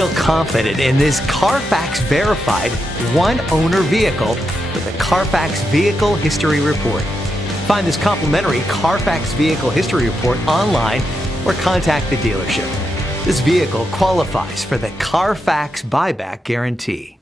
Feel confident in this Carfax verified one-owner vehicle with a Carfax Vehicle History Report. Find this complimentary Carfax Vehicle History Report online or contact the dealership. This vehicle qualifies for the Carfax Buyback Guarantee.